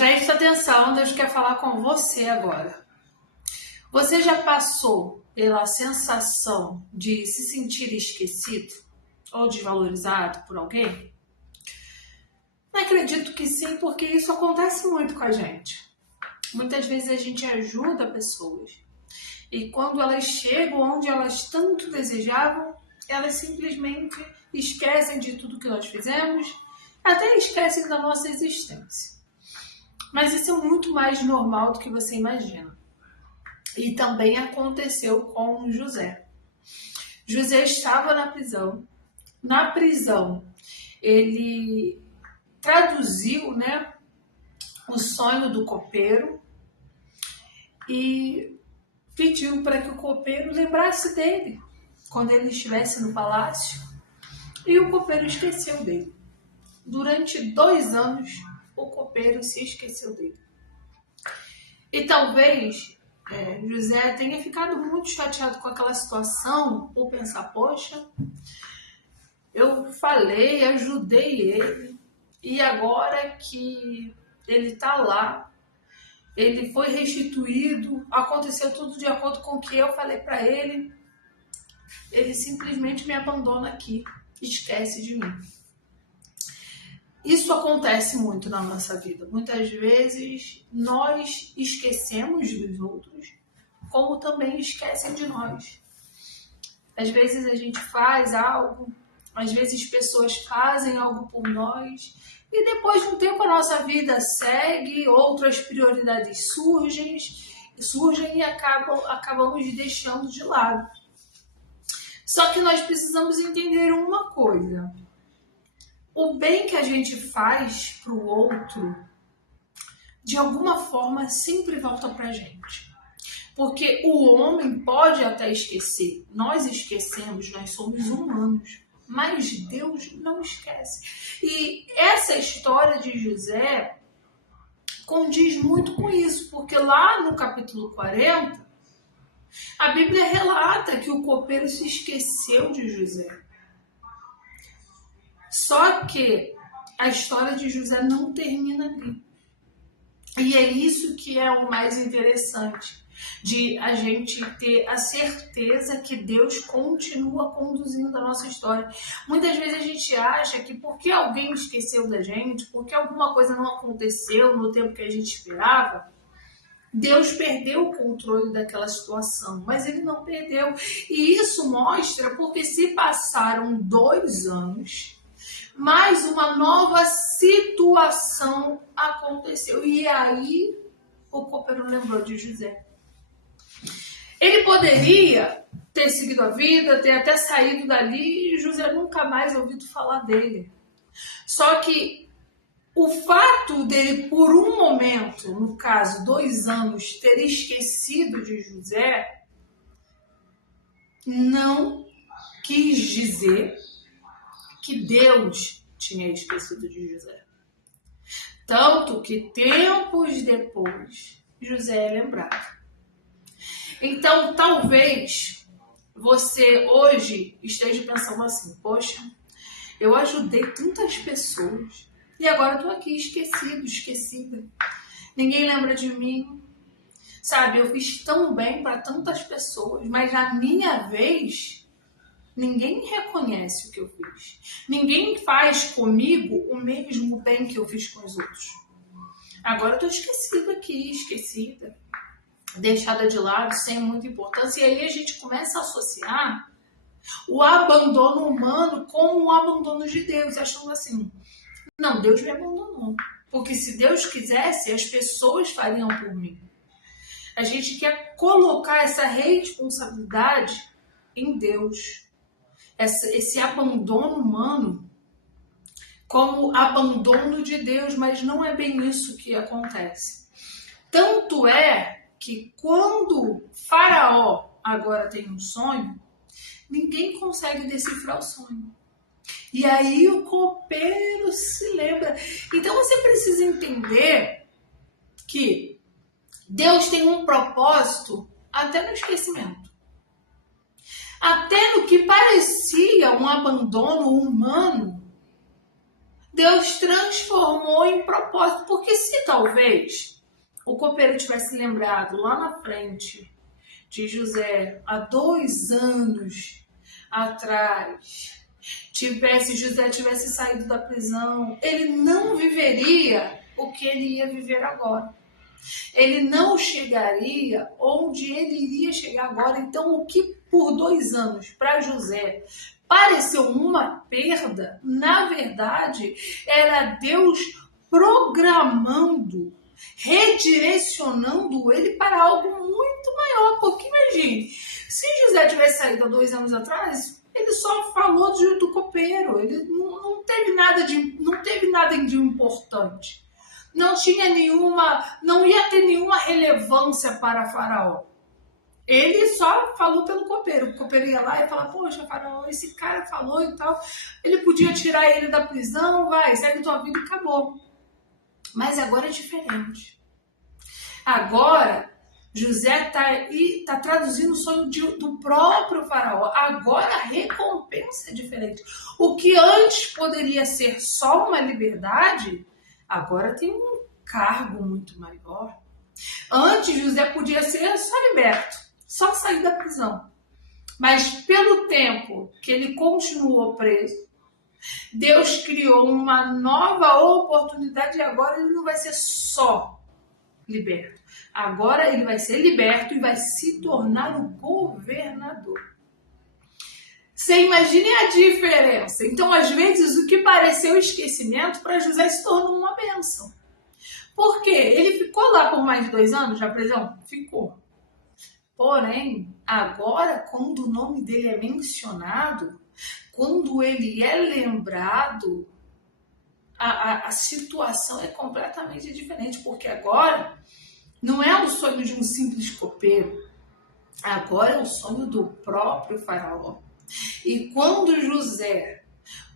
Preste atenção, Deus quer falar com você agora. Você já passou pela sensação de se sentir esquecido ou desvalorizado por alguém? Acredito que sim, porque isso acontece muito com a gente. Muitas vezes a gente ajuda pessoas e quando elas chegam onde elas tanto desejavam, elas simplesmente esquecem de tudo que nós fizemos, até esquecem da nossa existência. Mas isso é muito mais normal do que você imagina. E também aconteceu com José. José estava na prisão. Na prisão, ele traduziu, o sonho do copeiro e pediu para que o copeiro lembrasse dele quando ele estivesse no palácio. E o copeiro esqueceu dele. Durante 2 anos, o copeiro se esqueceu dele. E talvez José tenha ficado muito chateado com aquela situação por pensar, poxa, eu falei, ajudei ele e agora que ele está lá, ele foi restituído, aconteceu tudo de acordo com o que eu falei para ele, ele simplesmente me abandona aqui, esquece de mim. Isso acontece muito na nossa vida. Muitas vezes nós esquecemos dos outros, como também esquecem de nós. Às vezes a gente faz algo, às vezes pessoas fazem algo por nós, e depois de um tempo a nossa vida segue, outras prioridades surgem e acabamos deixando de lado. Só que nós precisamos entender uma coisa. O bem que a gente faz para o outro, de alguma forma, sempre volta para a gente. Porque o homem pode até esquecer. Nós esquecemos, nós somos humanos. Mas Deus não esquece. E essa história de José condiz muito com isso. Porque lá no capítulo 40, a Bíblia relata que o copeiro se esqueceu de José. Só que a história de José não termina ali. E é isso que é o mais interessante, de a gente ter a certeza que Deus continua conduzindo a nossa história. Muitas vezes a gente acha que porque alguém esqueceu da gente, porque alguma coisa não aconteceu no tempo que a gente esperava, Deus perdeu o controle daquela situação, mas Ele não perdeu. E isso mostra porque se passaram 2 anos... mas uma nova situação aconteceu. E aí o copeiro lembrou de José. Ele poderia ter seguido a vida, ter até saído dali e José nunca mais ouvido falar dele. Só que o fato dele, por um momento, no caso 2 anos, ter esquecido de José, não quis dizer que Deus tinha esquecido de José. Tanto que tempos depois, José é lembrado. Então, talvez você hoje esteja pensando assim, poxa, eu ajudei tantas pessoas e agora estou aqui esquecida. Ninguém lembra de mim. Sabe, eu fiz tão bem para tantas pessoas, mas na minha vez... ninguém reconhece o que eu fiz. Ninguém faz comigo o mesmo bem que eu fiz com os outros. Agora eu estou esquecida, deixada de lado, sem muita importância. E aí a gente começa a associar o abandono humano com o abandono de Deus, achando assim, não, Deus me abandonou. Porque se Deus quisesse, as pessoas fariam por mim. A gente quer colocar essa responsabilidade em Deus. Esse abandono humano como abandono de Deus, mas não é bem isso que acontece. Tanto é que quando Faraó agora tem um sonho, ninguém consegue decifrar o sonho. E aí o copeiro se lembra. Então você precisa entender que Deus tem um propósito até no esquecimento. Até no que parecia um abandono humano, Deus transformou em propósito. Porque se talvez o copeiro tivesse lembrado lá na frente de José, há 2 anos atrás, José tivesse saído da prisão, ele não viveria o que ele ia viver agora. Ele não chegaria onde ele iria chegar agora. Então, o que por 2 anos para José pareceu uma perda, na verdade, era Deus programando, redirecionando ele para algo muito maior. Porque imagine, se José tivesse saído há 2 anos atrás, ele só falou do copeiro, ele não teve nada de importante. Não ia ter nenhuma relevância para Faraó. Ele só falou pelo copeiro. O copeiro ia lá e falava, poxa, Faraó, esse cara falou e tal. Ele podia tirar ele da prisão, vai, segue tua vida e acabou. Mas agora é diferente. Agora, José está traduzindo o sonho do próprio Faraó. Agora a recompensa é diferente. O que antes poderia ser só uma liberdade, agora tem um cargo muito maior. Antes, José podia ser só liberto, só sair da prisão. Mas pelo tempo que ele continuou preso, Deus criou uma nova oportunidade e agora ele não vai ser só liberto. Agora ele vai ser liberto e vai se tornar o governador. Você imagine a diferença. Então, às vezes, o que pareceu esquecimento para José se tornou uma bênção. Por quê? Ele ficou lá por mais de 2 anos na prisão? Ficou. Porém, agora, quando o nome dele é mencionado, quando ele é lembrado, a situação é completamente diferente. Porque agora não é o sonho de um simples copeiro. Agora é o sonho do próprio Faraó. E quando José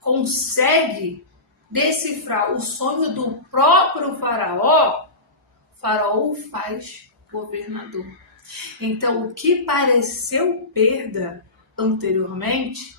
consegue decifrar o sonho do próprio Faraó, Faraó o faz governador. Então, o que pareceu perda anteriormente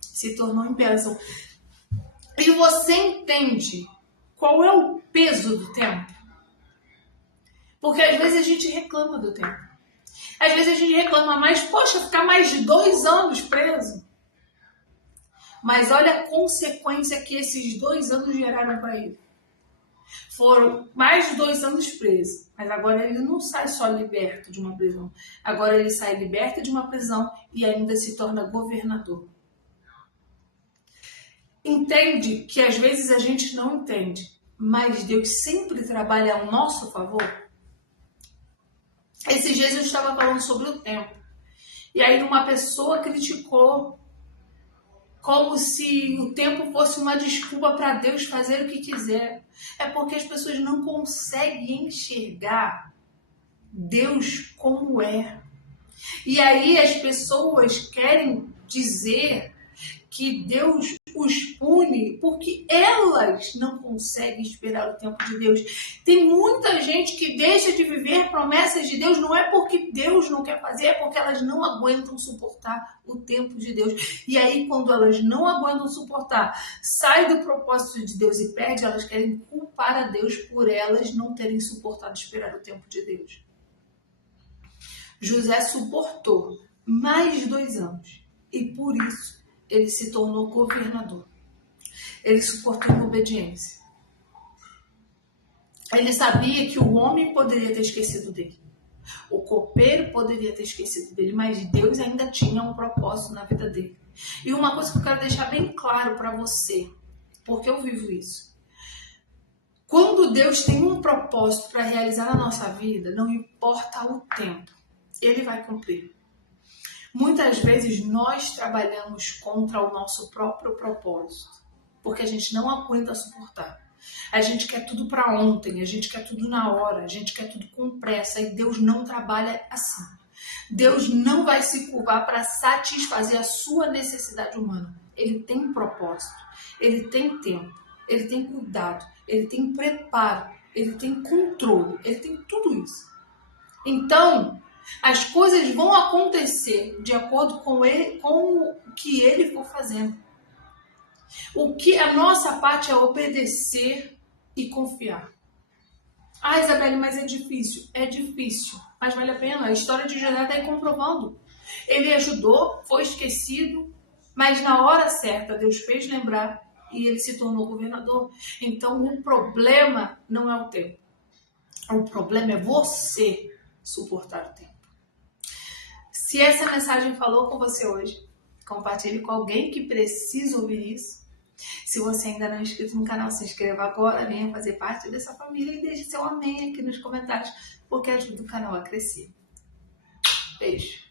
se tornou em bênção. E você entende qual é o peso do tempo? Porque às vezes a gente reclama do tempo. Às vezes a gente reclama mais, poxa, ficar mais de 2 anos preso. Mas olha a consequência que esses 2 anos geraram para ele. Foram mais de 2 anos preso. Mas agora ele não sai só liberto de uma prisão. Agora ele sai liberto de uma prisão e ainda se torna governador. Entende que às vezes a gente não entende, mas Deus sempre trabalha ao nosso favor? Esses dias eu estava falando sobre o tempo. E aí uma pessoa criticou como se o tempo fosse uma desculpa para Deus fazer o que quiser. É porque as pessoas não conseguem enxergar Deus como é. E aí as pessoas querem dizer que Deus os pune porque elas não conseguem esperar o tempo de Deus. Tem muita gente que deixa de viver promessas de Deus, não é porque Deus não quer fazer, é porque elas não aguentam suportar o tempo de Deus. E aí, quando elas não aguentam suportar, sai do propósito de Deus e perde, elas querem culpar a Deus por elas não terem suportado esperar o tempo de Deus. José suportou mais de 2 anos e por isso ele se tornou governador. Ele suportou a obediência. Ele sabia que o homem poderia ter esquecido dele. O copeiro poderia ter esquecido dele, mas Deus ainda tinha um propósito na vida dele. E uma coisa que eu quero deixar bem claro para você, porque eu vivo isso. Quando Deus tem um propósito para realizar na nossa vida, não importa o tempo, Ele vai cumprir. Muitas vezes nós trabalhamos contra o nosso próprio propósito, porque a gente não aguenta suportar. A gente quer tudo para ontem, a gente quer tudo na hora, a gente quer tudo com pressa e Deus não trabalha assim. Deus não vai se curvar para satisfazer a sua necessidade humana. Ele tem um propósito, ele tem tempo, ele tem cuidado, ele tem preparo, ele tem controle, ele tem tudo isso. Então, as coisas vão acontecer de acordo com o que ele for fazendo. O que a nossa parte é obedecer e confiar. Ah, Isabelle, mas é difícil. É difícil, mas vale a pena. A história de José está aí comprovando. Ele ajudou, foi esquecido, mas na hora certa Deus fez lembrar e ele se tornou governador. Então o problema não é o tempo. O problema é você suportar o tempo. Se essa mensagem falou com você hoje, compartilhe com alguém que precisa ouvir isso. Se você ainda não é inscrito no canal, se inscreva agora, venha fazer parte dessa família e deixe seu amém aqui nos comentários, porque ajuda o canal a crescer. Beijo!